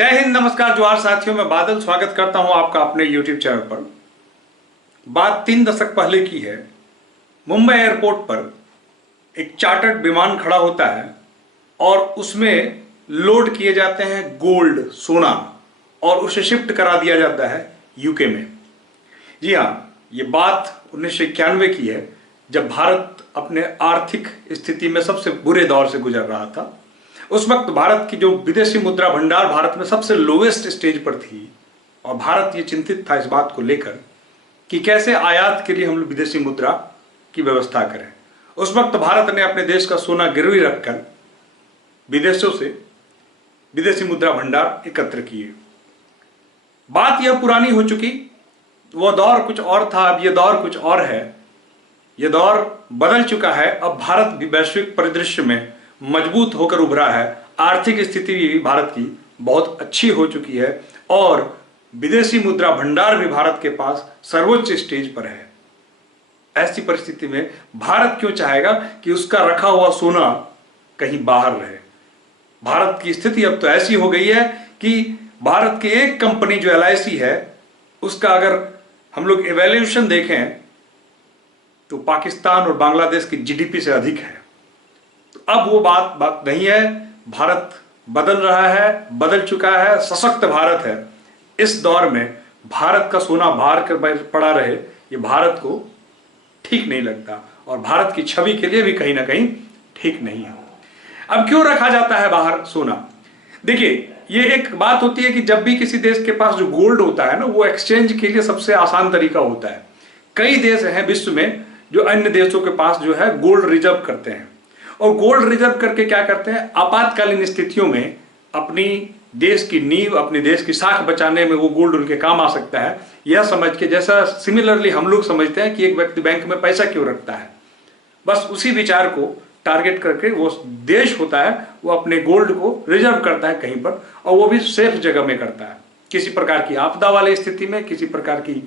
जय हिंद, नमस्कार, जोहार साथियों। मैं बादल स्वागत करता हूं आपका अपने YouTube चैनल पर। बात 3 दशक पहले की है। मुंबई एयरपोर्ट पर एक चार्टर्ड विमान खड़ा होता है और उसमें लोड किए जाते हैं गोल्ड, सोना, और उसे शिफ्ट करा दिया जाता है यूके में। जी हाँ, ये बात 1991 की है, जब भारत अपने आर्थिक स्थिति में सबसे बुरे दौर से गुजर रहा था। उस वक्त भारत की जो विदेशी मुद्रा भंडार भारत में सबसे लोवेस्ट स्टेज पर थी और भारत ये चिंतित था इस बात को लेकर कि कैसे आयात के लिए हम लोग विदेशी मुद्रा की व्यवस्था करें। उस वक्त भारत ने अपने देश का सोना गिरवी रखकर विदेशों से विदेशी मुद्रा भंडार एकत्र किए। बात यह पुरानी हो चुकी, वो दौर कुछ और था, अब यह दौर कुछ और है। यह दौर बदल चुका है। अब भारत भी वैश्विक परिदृश्य में मजबूत होकर उभरा है। आर्थिक स्थिति भी भारत की बहुत अच्छी हो चुकी है और विदेशी मुद्रा भंडार भी भारत के पास सर्वोच्च स्टेज पर है। ऐसी परिस्थिति में भारत क्यों चाहेगा कि उसका रखा हुआ सोना कहीं बाहर रहे। भारत की स्थिति अब तो ऐसी हो गई है कि भारत की एक कंपनी जो LIC है, उसका अगर हम लोग इवैल्यूएशन देखें तो पाकिस्तान और बांग्लादेश की GDP से अधिक है। तो अब वो बात नहीं है। भारत बदल रहा है, बदल चुका है, सशक्त भारत है। इस दौर में भारत का सोना बाहर कर पड़ा रहे, ये भारत को ठीक नहीं लगता और भारत की छवि के लिए भी कहीं ना कहीं ठीक नहीं है। अब क्यों रखा जाता है बाहर सोना? देखिए, ये एक बात होती है कि जब भी किसी देश के पास जो गोल्ड होता है ना, वो एक्सचेंज के लिए सबसे आसान तरीका होता है। कई देश हैं विश्व में जो अन्य देशों के पास जो है गोल्ड रिजर्व करते हैं और गोल्ड रिजर्व करके क्या करते हैं, आपातकालीन स्थितियों में अपनी देश की नींव, अपने देश की साख बचाने में वो गोल्ड उनके काम आ सकता है, यह समझ के। जैसा सिमिलरली हम लोग समझते हैं कि एक व्यक्ति बैंक में पैसा क्यों रखता है, बस उसी विचार को टारगेट करके वो देश होता है, वो अपने गोल्ड को रिजर्व करता है कहीं पर, और वो भी सेफ जगह में करता है। किसी प्रकार की आपदा वाली स्थिति में, किसी प्रकार की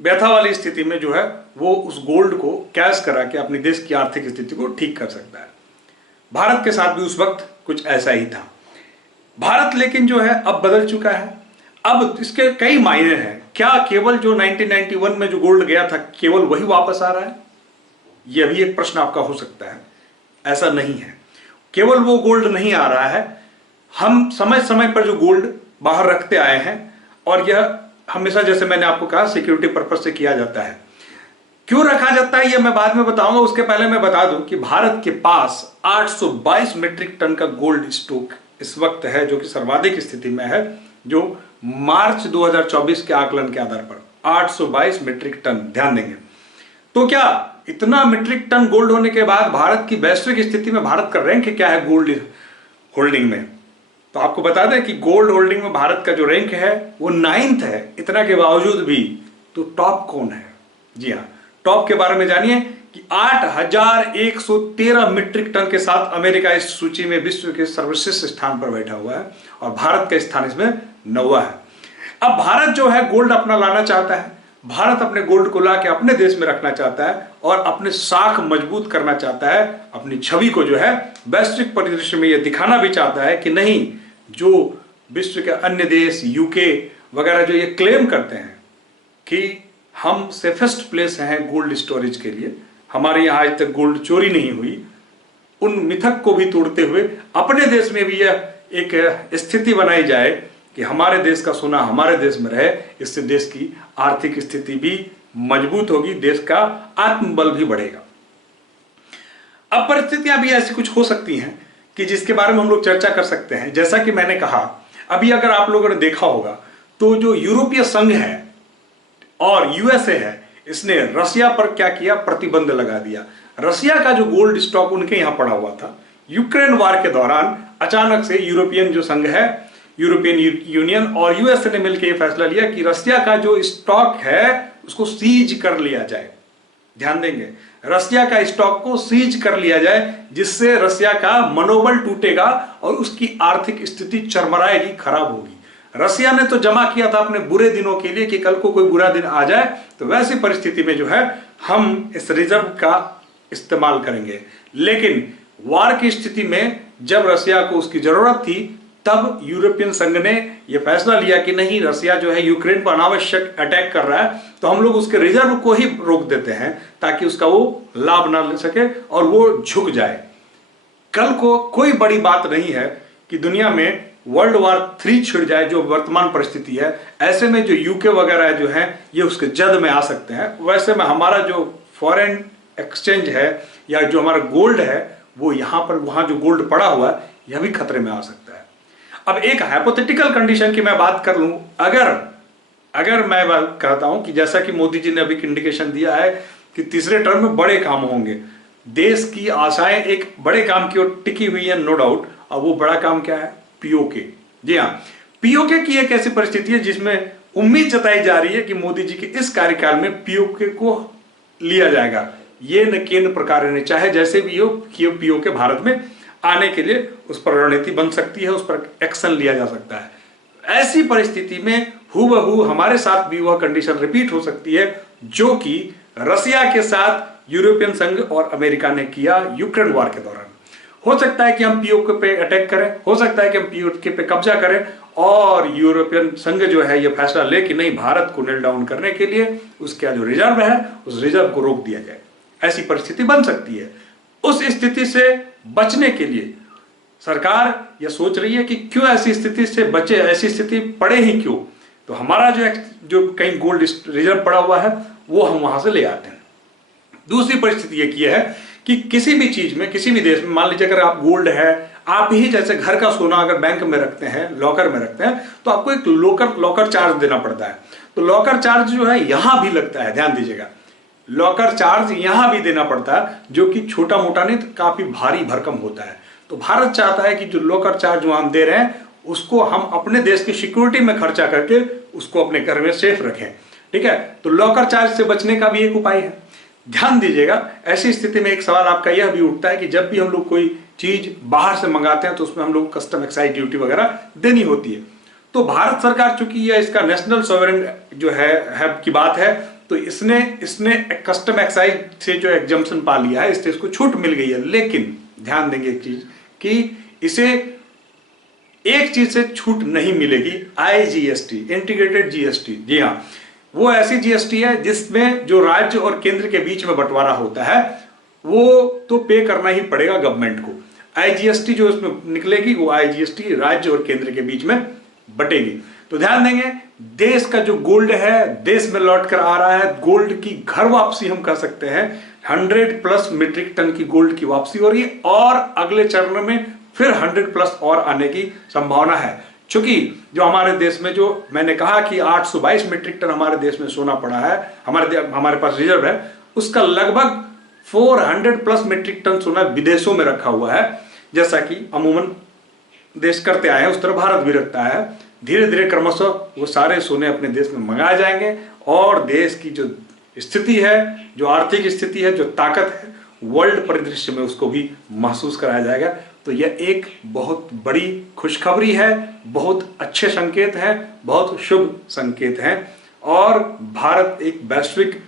व्यथा वाली स्थिति में जो है वो उस गोल्ड को कैश करा के अपने देश की आर्थिक स्थिति को ठीक कर सकता है। भारत के साथ भी उस वक्त कुछ ऐसा ही था। भारत लेकिन जो है अब बदल चुका है। अब इसके कई मायने हैं। क्या केवल जो 1991 में जो गोल्ड गया था केवल वही वापस आ रहा है? यह भी एक प्रश्न आपका हो सकता है। ऐसा नहीं है, केवल वो गोल्ड नहीं आ रहा है। हम समय समय पर जो गोल्ड बाहर रखते आए हैं और यह हमेशा, जैसे मैंने आपको कहा, सिक्योरिटी पर्पस से किया जाता है। क्यों रखा जाता है यह मैं बाद में बताऊंगा। उसके पहले मैं बता दूं कि भारत के पास 822 मीट्रिक टन का गोल्ड स्टॉक इस वक्त है, जो कि सर्वाधिक स्थिति में है, जो मार्च 2024 के आकलन के आधार पर 822 मीट्रिक टन। ध्यान देंगे तो क्या इतना मीट्रिक टन गोल्ड होने के बाद भारत की वैश्विक स्थिति में भारत का रैंक क्या है गोल्ड होल्डिंग में? तो आपको बता दें कि गोल्ड होल्डिंग में भारत का जो रैंक है वो 9th है। इतना के बावजूद भी तो टॉप कौन है? जी हाँ, टॉप के बारे में जानिए कि 8113 मीट्रिक टन के साथ अमेरिका इस सूची में विश्व के सर्वश्रेष्ठ स्थान पर बैठा हुआ है और भारत का स्थान इसमें 9वां है। अब भारत जो है गोल्ड अपना लाना चाहता है। भारत अपने गोल्ड को लाके अपने देश में रखना चाहता है और अपने साख मजबूत करना चाहता है। अपनी छवि को जो है वैश्विक परिदृश्य में यह दिखाना भी चाहता है कि नहीं, जो विश्व के अन्य देश, यूके वगैरह जो ये क्लेम करते हैं कि हम सेफेस्ट प्लेस हैं गोल्ड स्टोरेज के लिए, हमारे यहाँ आज तक गोल्ड चोरी नहीं हुई, उन मिथक को भी तोड़ते हुए अपने देश में भी यह एक स्थिति बनाई जाए कि हमारे देश का सोना हमारे देश में रहे। इससे देश की आर्थिक स्थिति भी मजबूत होगी, देश का आत्मबल भी बढ़ेगा। अब परिस्थितियां भी ऐसी कुछ हो सकती हैं कि जिसके बारे में हम लोग चर्चा कर सकते हैं। जैसा कि मैंने कहा, अभी अगर आप लोगों ने देखा होगा तो जो यूरोपीय संघ है और USA है, इसने रसिया पर क्या किया, प्रतिबंध लगा दिया। रसिया का जो गोल्ड स्टॉक उनके यहां पड़ा हुआ था, यूक्रेन वार के दौरान अचानक से यूरोपियन जो संघ है, यूरोपियन यूनियन और USA ने मिलकर यह फैसला लिया कि रसिया का जो स्टॉक है उसको सीज कर लिया जाए। ध्यान देंगे, रसिया का स्टॉक को सीज कर लिया जाए, जिससे रसिया का मनोबल टूटेगा और उसकी आर्थिक स्थिति चरमराएगी, खराब होगी। रसिया ने तो जमा किया था अपने बुरे दिनों के लिए कि कल को कोई बुरा दिन आ जाए तो वैसी परिस्थिति में जो है हम इस रिजर्व का इस्तेमाल करेंगे। लेकिन वार की स्थिति में जब रसिया को उसकी जरूरत थी तब यूरोपियन संघ ने यह फैसला लिया कि नहीं, रसिया जो है यूक्रेन पर अनावश्यक अटैक कर रहा है, तो हम लोग उसके रिजर्व को ही रोक देते हैं ताकि उसका वो लाभ ना ले सके और वो झुक जाए। कल को कोई बड़ी बात नहीं है कि दुनिया में वर्ल्ड वॉर 3 छिड़ जाए, जो वर्तमान परिस्थिति है। ऐसे में जो यूके वगैरह जो है ये उसके जद में आ सकते हैं। वैसे में हमारा जो फॉरेन एक्सचेंज है या जो हमारा गोल्ड है वो यहाँ पर, वहां जो गोल्ड पड़ा हुआ है यह भी खतरे में आ सकता है। अब एक हाइपोथेटिकल कंडीशन की मैं बात कर लूं, अगर मैं बात कहता हूं कि जैसा कि मोदी जी ने अभी इंडिकेशन दिया है कि तीसरे टर्म में बड़े काम होंगे, देश की आशाएं एक बड़े काम की ओर टिकी हुई है, नो डाउट। अब वो बड़ा काम क्या है? पीओके। जी हाँ, पीओके की एक ऐसी परिस्थिति है जिसमें उम्मीद जताई जा रही है कि मोदी जी के इस कार्यकाल में पीओके को लिया जाएगा। ये न केंद्र प्रकार ने चाहे जैसे भी हो, पीओके भारत में आने के लिए उस पर रणनीति बन सकती है, उस पर एक्शन लिया जा सकता है। ऐसी परिस्थिति में हूबहू हमारे साथ भी वह कंडीशन रिपीट हो सकती है जो कि रसिया के साथ यूरोपियन संघ और अमेरिका ने किया यूक्रेन वॉर के दौरान। हो सकता है कि हम पीओके पे अटैक करें, हो सकता है कि हम पीओके पे कब्जा करें और यूरोपियन संघ जो है यह फैसला ले कि नहीं, भारत को नेल डाउन करने के लिए उसका जो रिजर्व है उस रिजर्व को रोक दिया जाए। ऐसी परिस्थिति बन सकती है। उस स्थिति से बचने के लिए सरकार यह सोच रही है कि क्यों ऐसी स्थिति से बचे, ऐसी स्थिति पड़े ही क्यों, तो हमारा जो कहीं गोल्ड रिजर्व पड़ा हुआ है वो हम वहां से ले आते हैं। दूसरी परिस्थिति ये है कि किसी भी चीज में, किसी भी देश में, मान लीजिए अगर आप गोल्ड है, आप ही जैसे घर का सोना अगर बैंक में रखते हैं, लॉकर में रखते हैं, तो आपको एक लॉकर चार्ज देना पड़ता है। तो लॉकर चार्ज जो है यहां भी लगता है, ध्यान दीजिएगा, लॉकर चार्ज यहां भी देना पड़ता है, जो कि छोटा मोटा नहीं तो काफी भारी भरकम होता है। तो भारत चाहता है कि जो लॉकर चार्ज जो हम दे रहे हैं उसको हम अपने देश की सिक्योरिटी में खर्चा करके उसको अपने घर में सेफ रखें। ठीक है, तो लॉकर चार्ज से बचने का भी एक उपाय है। ध्यान दीजिएगा, ऐसी स्थिति में एक सवाल आपका यह भी उठता है कि जब भी हम लोग कोई चीज बाहर से मंगाते हैं तो उसमें हम लोग कस्टम एक्साइज ड्यूटी वगैरह देनी होती है। तो भारत सरकार चूंकि यह इसका नेशनल सॉवरेन जो है की बात है, तो इसने कस्टम एक्साइज से जो एग्जम्पशन पा लिया है, इससे इसको छूट मिल गई है। लेकिन ध्यान देंगे एक चीज कि इसे एक चीज से छूट नहीं मिलेगी, आईजीएसटी, इंटीग्रेटेड जीएसटी। जी हाँ, वो ऐसी जीएसटी है जिसमें जो राज्य और केंद्र के बीच में बंटवारा होता है वो तो पे करना ही पड़ेगा गवर्नमेंट को। आईजीएसटी जो इसमें निकलेगी वो आईजीएसटी राज्य और केंद्र के बीच में बटेगी। तो ध्यान देंगे, देश का जो गोल्ड है देश में लौट कर आ रहा है, गोल्ड की घर वापसी हम कह सकते हैं, 100+ मीट्रिक टन की गोल्ड की वापसी हो रही है और अगले चरण में फिर 100+ और आने की संभावना है। चूंकि जो हमारे देश में, जो मैंने कहा कि 822 मीट्रिक टन हमारे देश में सोना पड़ा है, हमारे पास रिजर्व है, उसका लगभग 400+ मीट्रिक टन सोना विदेशों में रखा हुआ है। जैसा कि अमूमन देश करते आए हैं उस तरह भारत भी रखता है। धीरे धीरे क्रमशः वो सारे सोने अपने देश में मंगाए जाएंगे और देश की जो स्थिति है, जो आर्थिक स्थिति है, जो ताकत है, वर्ल्ड परिदृश्य में उसको भी महसूस कराया जाएगा। तो यह एक बहुत बड़ी खुशखबरी है, बहुत अच्छे संकेत हैं, बहुत शुभ संकेत हैं और भारत एक वैश्विक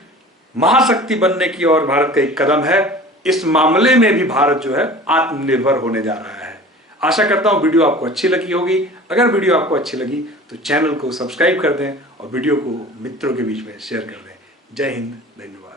महाशक्ति बनने की ओर भारत का एक कदम है। इस मामले में भी भारत जो है आत्मनिर्भर होने जा रहा है। आशा करता हूं वीडियो आपको अच्छी लगी होगी। अगर वीडियो आपको अच्छी लगी तो चैनल को सब्सक्राइब कर दें और वीडियो को मित्रों के बीच में शेयर कर दें। जय हिंद, धन्यवाद।